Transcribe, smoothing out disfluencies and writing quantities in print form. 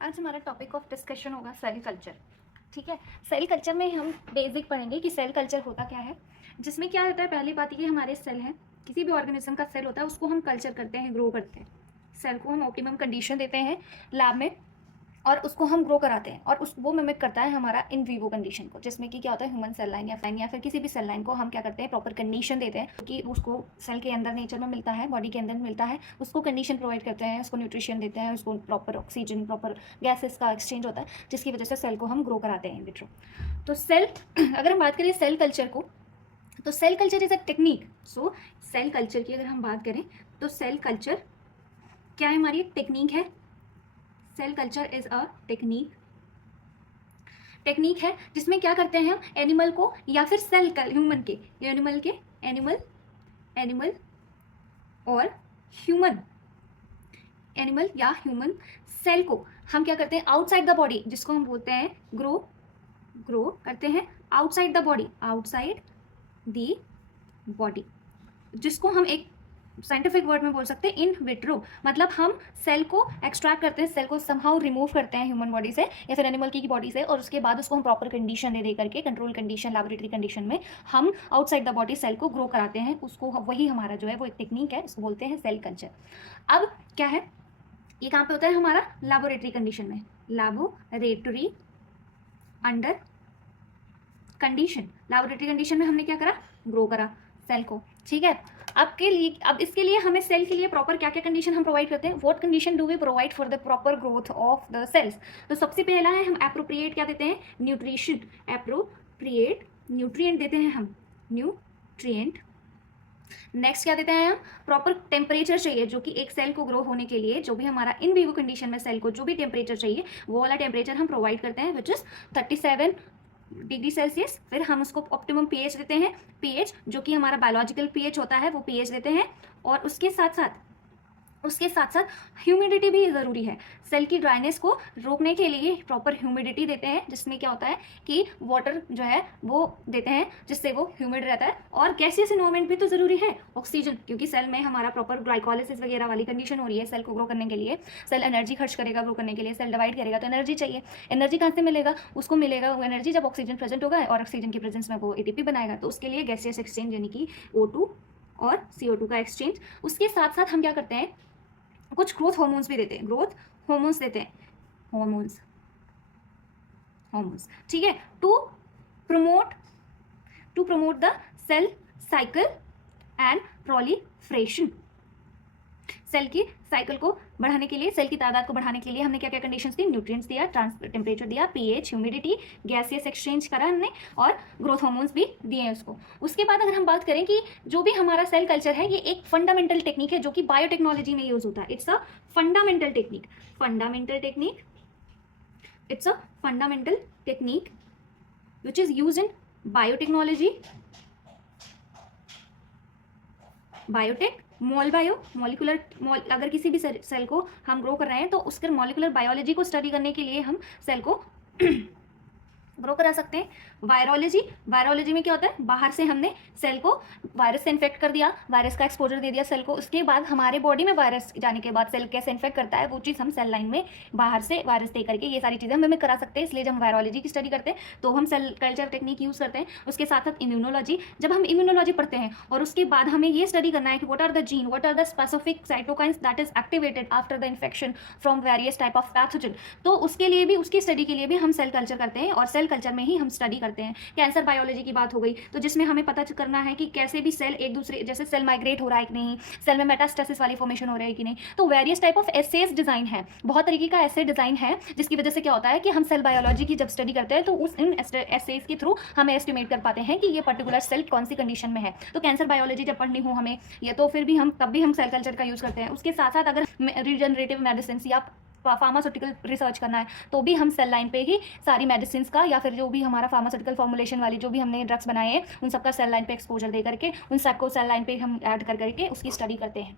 आज हमारा topic of discussion होगा सेल कल्चर। ठीक है, सेल कल्चर में हम बेसिक पढ़ेंगे कि सेल कल्चर होता क्या है। जिसमें क्या होता है, पहली बात ये हमारे सेल हैं, किसी भी ऑर्गेनिज्म का सेल होता है उसको हम कल्चर करते हैं, ग्रो करते हैं। सेल को हम ऑप्टिमम कंडीशन देते हैं लैब में और उसको हम ग्रो कराते हैं और उस वो मिमिक करता है हमारा इन वीवो कंडीशन को, जिसमें कि क्या होता है ह्यूमन सेल लाइन या फिर किसी भी सेल लाइन को हम क्या करते हैं, प्रॉपर कंडीशन देते हैं कि उसको सेल के अंदर नेचर में मिलता है, बॉडी के अंदर मिलता है, उसको कंडीशन प्रोवाइड करते हैं, उसको न्यूट्रिशन देते हैं, उसको प्रॉपर ऑक्सीजन, प्रॉपर गैसेस का एक्सचेंज होता है, जिसकी वजह से सेल को हम ग्रो कराते हैं इन विट्रो। तो सेल अगर हम बात करें सेल कल्चर को, तो cell culture is a technique. So cell culture की अगर हम बात करें तो सेल कल्चर क्या है, हमारी टेक्निक है। Cell culture is a technique है जिसमें क्या करते हैं हम एनिमल को या फिर सेल ह्यूमन के एनिमल और ह्यूमन एनिमल या ह्यूमन सेल को हम क्या करते हैं आउटसाइड द बॉडी, जिसको हम बोलते हैं ग्रो करते हैं आउटसाइड द बॉडी, जिसको हम एक साइंटिफिक वर्ड में बोल सकते हैं इन विट्रो। मतलब हम सेल को एक्सट्रैक्ट करते हैं, सेल को समहाउ रिमूव करते हैं ह्यूमन बॉडी से या फिर एनिमल की बॉडी से, और उसके बाद उसको हम प्रॉपर कंडीशन दे करके, कंट्रोल कंडीशन, लैबोरेटरी कंडीशन में हम आउटसाइड द बॉडी सेल को ग्रो कराते हैं। उसको वही हमारा जो है वो एक टेक्निक है, इसको बोलते हैं सेल कल्चर। अब क्या है, ये कहाँ पे होता है हमारा लैबोरेटरी कंडीशन में, laboratory under condition. Laboratory condition में हमने क्या करा, ग्रो करा सेल को। ठीक है, अब इसके लिए हमें सेल के लिए प्रॉपर क्या क्या कंडीशन हम प्रोवाइड करते हैं, what condition do we provide for the proper growth of the cells. तो सबसे पहला है हम एप्रोप्रिएट क्या देते हैं, न्यूट्रिशन, एप्रोप्रिएट न्यूट्रिएंट देते हैं हम, न्यूट्रिएंट। नेक्स्ट क्या देते हैं हम, प्रॉपर टेम्परेचर चाहिए, जो कि एक सेल को ग्रो होने के लिए जो भी हमारा इन विवो कंडीशन में सेल को जो भी टेम्परेचर चाहिए वो वाला टेम्परेचर हम प्रोवाइड करते हैं, विच इज 37 डिग्री सेल्सियस। फिर हम उसको ऑप्टिमम पीएच देते हैं, पीएच जो कि हमारा बायोलॉजिकल पीएच होता है वो पीएच देते हैं। और उसके साथ साथ ह्यूमिडिटी भी ज़रूरी है। सेल की ड्राइनेस को रोकने के लिए प्रॉपर ह्यूमिडिटी देते हैं, जिसमें क्या होता है कि वाटर जो है वो देते हैं जिससे वो ह्यूमिड रहता है। और गैसियस इन्वायरमेंट भी तो ज़रूरी है, ऑक्सीजन, क्योंकि सेल में हमारा प्रॉपर ग्लाइकोलिसिस वगैरह वाली कंडीशन हो रही है। सेल को ग्रो करने के लिए सेल एनर्जी खर्च करेगा, ग्रो करने के लिए सेल डिवाइड करेगा तो एनर्जी चाहिए। एनर्जी कहाँ से मिलेगा, उसको मिलेगा वो एनर्जी जब ऑक्सीजन प्रेजेंट होगा और ऑक्सीजन की प्रेजेंस में वो एटीपी बनाएगा, तो उसके लिए गैसियस एक्सचेंज यानी कि O2 और CO2 का एक्सचेंज। उसके साथ साथ हम क्या करते हैं, कुछ ग्रोथ हार्मोन्स भी देते हैं, ग्रोथ हार्मोन्स देते हैं, हार्मोन्स। ठीक है, to promote the cell cycle and proliferation. Cell की साइकिल को बढ़ाने के लिए, सेल की तादाद को बढ़ाने के लिए हमने क्या क्या कंडीशंस दी, न्यूट्रिएंट्स दिया, टेम्परेचर दिया, पीएच, ह्यूमिडिटी, गैसियस एक्सचेंज करा हमने, और ग्रोथ हार्मोन्स भी दिए हैं उसको। उसके बाद अगर हम बात करें कि जो भी हमारा सेल कल्चर है ये एक फंडामेंटल टेक्निक है जो कि बायोटेक्नोलॉजी में यूज होता है। It's a fundamental technique which is use in biotechnology, molecular अगर किसी भी सेल को हम ग्रो कर रहे हैं तो उसके मॉलिकुलर बायोलॉजी को स्टडी करने के लिए हम सेल को ग्रो करा सकते हैं। वायरोलॉजी में क्या होता है, बाहर से हमने सेल को वायरस से इन्फेक्ट कर दिया, वायरस का एक्सपोजर दे दिया सेल को, उसके बाद हमारे बॉडी में वायरस जाने के बाद सेल कैसे इन्फेक्ट करता है वो चीज़ हम सेल लाइन में बाहर से वायरस दे करके ये सारी चीज़ें हम मिमिक करा सकते हैं। इसलिए जब हम वायरोलॉजी की स्टडी करते हैं तो हम सेल कल्चर टेक्निक यूज़ करते हैं। उसके साथ साथ इम्यूनोलॉजी, जब हम इम्यूनोलॉजी पढ़ते हैं और उसके बाद हमें ये स्टडी करना है कि what are the gene, what are the specific cytokines that is activated after the infection from various type of pathogen, तो उसके लिए भी, उसकी स्टडी के लिए भी हम सेल कल्चर करते हैं और सेल कल्चर में ही हम स्टडी करते हैं। कैंसर बायोलॉजी की बात हो गई तो जिसमें हमें पता करना है कि कैसे भी सेल एक दूसरे, जैसे सेल माइग्रेट हो रहा है कि नहीं, सेल में मेटास्टेसिस वाली फॉर्मेशन हो रहा है कि नहीं, तो various type of assays design है, बहुत तरीके का एसे डिजाइन है, जिसकी वजह से क्या होता है कि हम सेल बायोलॉजी की जब स्टडी करते हैं तो उस इन एसेज के थ्रू हम एस्टिमेट कर पाते हैं कि ये पर्टिकुलर सेल कौन सी कंडीशन में है। तो कैंसर बायोलॉजी जब पढ़नी हो हमें ये, तो फिर भी हम तब भी हम सेल कल्चर का यूज करते हैं। उसके साथ साथ अगर रिजनरेटिव मेडिसिन या फार्मास्यूटिकल रिसर्च करना है तो भी हम सेल लाइन पे ही सारी मेडिसिन का या फिर जो भी हमारा फार्मास्यूटिकल फॉर्मुलेशन वाली जो भी हमने ड्रग्स बनाए हैं उन सबका सेल लाइन पे एक्सपोजर दे करके उन सबको सेल लाइन पे हम ऐड करके उसकी स्टडी करते हैं।